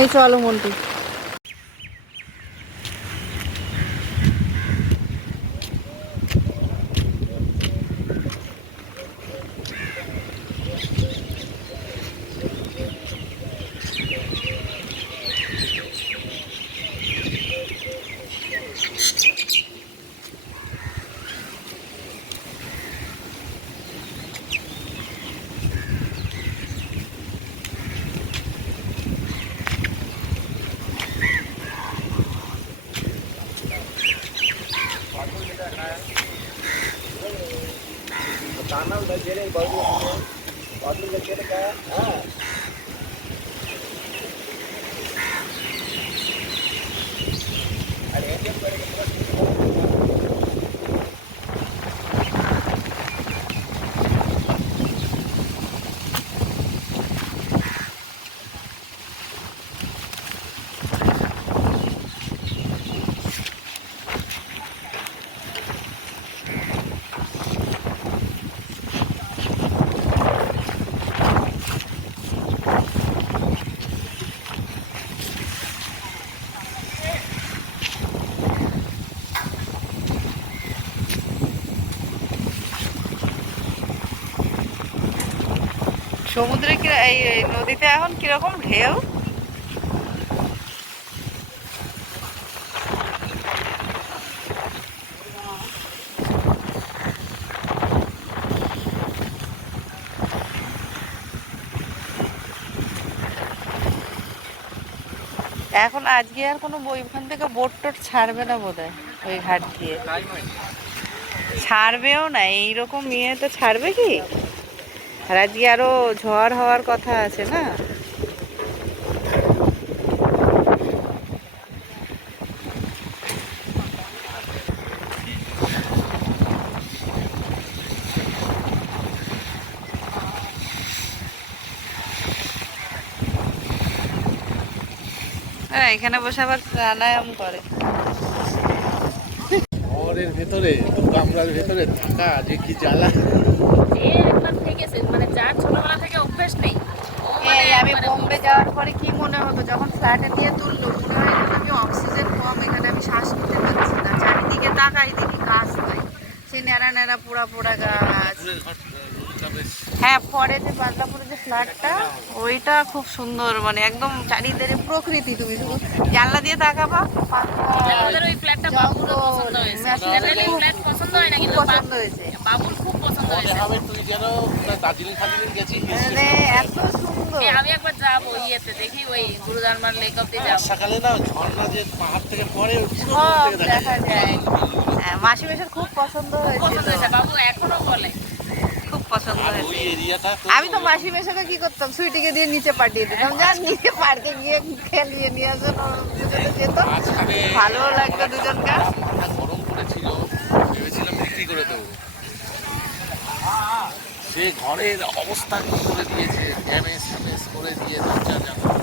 এই চলো মন্টু। সমুদ্রে কি এই নদীতে এখন কিরকম ঢেউ? এখন আজকে আর কোনো ওইখান থেকে বোট টোট ছাড়বে না বোধহয়, ওই ঘাট দিয়ে ছাড়বেও না। এইরকম ইয়েতে ছাড়বে কি? আর আজকে আরো ঝড় হওয়ার কথা আছে না? হ্যাঁ, এখানে বসে আবার প্রাণায়াম করে। শহরের ভেতরে কামরার ভেতরে থাকা যে কি জ্বালা। মানে যার ছোটবেলা থেকে অভ্যেস নেই। আমি বোম্বে যাওয়ার পরে কি মনে হতো, যখন ফ্ল্যাটে দিয়ে তুললো মনে হয় আমি অক্সিজেন কম, এখানে আমি শ্বাস নিতে পারছি না। চারিদিকে তাকাই দেখি গাছ নাই, সেই ন্যাড়া ন্যাড়া পোড়া পোড়া গাছ। হ্যাঁ, পরে যে বাদলাপুরে যে ফ্ল্যাটটা, ওইটা খুব সুন্দর, মানে একদম চারিদিকে প্রকৃতি। তুমি শুধু জানলা দিয়ে তাকাবা, আমাদের ওই ফ্ল্যাটটা বাবুর পছন্দ হয়েছে। জেনারেলি ফ্ল্যাট পছন্দ হয় না, কিন্তু পছন্দ হয়েছে, বাবুর খুব পছন্দ হয়েছে। তুই যেন দার্জিলিং ফার্জিলিং গেছিস। মানে এত সুন্দর। আমি একবার যাবো ইয়েতে, দেখি ওই গুরুদারমার লেক অব্দি যাবো। সকালে না ঝর্ণা যে পাহাড় থেকে পড়ে সব দেখা যায়। হ্যাঁ, মাসি মেশার খুব পছন্দ পছন্দ হয়েছে, বাবু এখনো বলে খুব পছন্দ হয়েছে। এরিয়াটা আমি তো মাসি মেশাকে কি করতাম, সুইটিকে দিয়ে নিচে পাঠিয়ে দিতাম, যান নিচে পার্কে গিয়ে খেলিয়ে নিয়ে আসো, দুজনে যেত, ভালো লাগতো দুজনকে। গরম পড়েছিল, ভেবেছিলাম বিক্রি করে দেবো। সে ঘরের অবস্থা কি করে দিয়েছে, ড্যামেজ ফ্যামেজ করে দিয়ে দরজা জানলা